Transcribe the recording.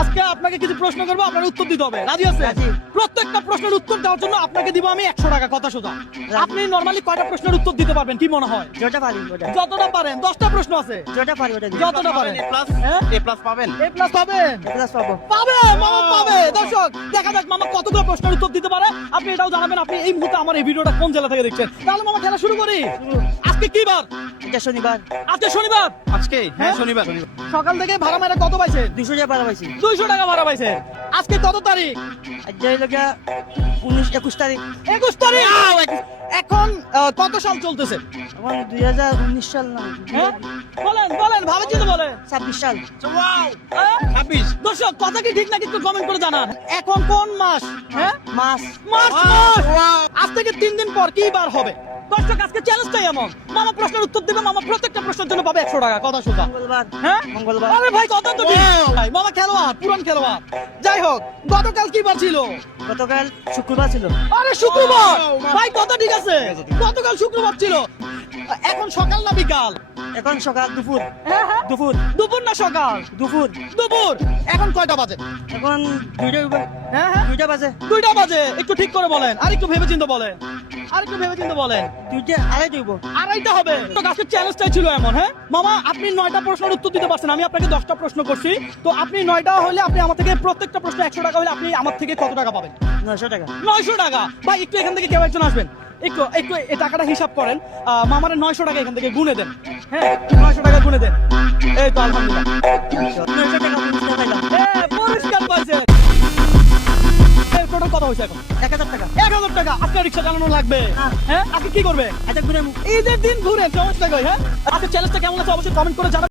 আজকে আপনাকে কিছু প্রশ্ন করবো, আপনার উত্তর দিতে হবে। রাজি আছে? রাজি। প্রত্যেকটা প্রশ্নের উত্তর দেওয়ার জন্য আপনাকে দিব আমি 100 টাকা, কথা সোজা। আপনি নরমালি কয়টা প্রশ্নের উত্তর দিতে পারবেন কি মনে হয়? যেটা পারি ওটা, যতটা পারেন। 10টা প্রশ্ন আছে, যেটা পারি ওটা দিই। যতটা পারেন। হ্যাঁ? এ প্লাস পাবেন। A+ পাবেন? ক্লাস পাবো। পাবে, মামা পাবে। দর্শক দেখা যাক মামা কতগুলো প্রশ্নের উত্তর দিতে পারে। আপনি এটাও জানাবেন আপনি এই মুহূর্তে আমার এই ভিডিওটা কোন জেলা থেকে দেখছেন। তাহলে মামা খেলা শুরু করি। আজকে কি বার? এটা শনিবার। আজকে শনিবার। আজকে হ্যাঁ? শনিবার। সকাল থেকে ভাড়া মেরে কত পাইছে? 200 টাকা ভাড়া পাইছি। 200 টাকা ভাড়া পাইছে। আজকে কত তারিখ? আজ যাই লগা 19-21 তারিখ। 21 তারিখ। এখন কত সাল চলতেছে? এখন 2019 সাল না, হ্যাঁ বলেন বলেন, ভাবে চিন্তা বলেন। 26 সাল। হ্যাঁ? 26। দর্শক কথা কি ঠিক নাকি একটু কমেন্ট করে জানান। এখন কোন মাস? হ্যাঁ মাস। মার্চ মাস। আজ থেকে 3 দিন পর কি বার হবে? দর্শক আজকে চ্যালেঞ্জটাই এমন, মামা প্রশ্নের উত্তর দেবে, মামা প্রত্যেকটা প্রশ্নের জন্য পাবে 100 টাকা, কথা সোজা। মঙ্গলবার। হ্যাঁ মঙ্গলবার। আরে ভাই কথা তো ঠিক ভাই, মামা খেলোয়াড়, পুরান খেলোয়াড়। যাই হোক, গতকাল কি বার ছিল? গতকাল শুক্রবার ছিল। আরে শুক্রবার। Wow, ভাই কথা ঠিক আছে, গতকাল শুক্রবার ছিল। এখন সকাল না বিকাল? এখন সকাল দুপুর। হ্যাঁ হ্যাঁ, দুপুর। দুপুর না সকাল? দুপুর। দুপুর। এখন কয়টা বাজে? এখন 2টা উপর। হ্যাঁ হ্যাঁ, 2টা বাজে। 2টা বাজে। একটু ঠিক করে বলেন, আর একটু ভেবে চিন্তে বলেন, আর একটু ভেবে চিন্তে বলেন। 2টা আড়াই দিব। আড়াইটা হবে। তো আজকে চ্যালেঞ্জটাই ছিল এমন। হ্যাঁ মামা, আপনি 9টা প্রশ্নের উত্তর দিতে পারছেন, আমি আপনাকে 10টা প্রশ্ন করছি। তো আপনি 9টা হলে আপনি আমার থেকে প্রত্যেকটা প্রশ্ন 100 টাকা হলে আপনি আমার থেকে কত টাকা পাবেন? 900 টাকা। 900 টাকা। ভাই একটু এখান থেকে কেউ একজন আসবেন, একটু একটু এই টাকাটা হিসাব করেন। মামারে 900 টাকা এখান থেকে গুনে দেন। হ্যাঁ 900 টাকা গুনে দেন। এই তো আলহামদুলিল্লাহ। 900 টাকা পুরস্কার পাইলাম। হ্যাঁ পুরস্কার পাইছেন। টোটাল কত হয়েছে এখন? 1000 টাকা। 1000 টাকা। আজকে রিক্সা চালানো লাগবে। হ্যাঁ। হ্যাঁ আজকে কি করবে? আচ্ছা ঘুরে ঈদের দিন ঘুরে সমস্যা কই। হ্যাঁ আজকে চ্যালেঞ্জটা কেমন আছে অবশ্যই কমেন্ট করে জানাবেন।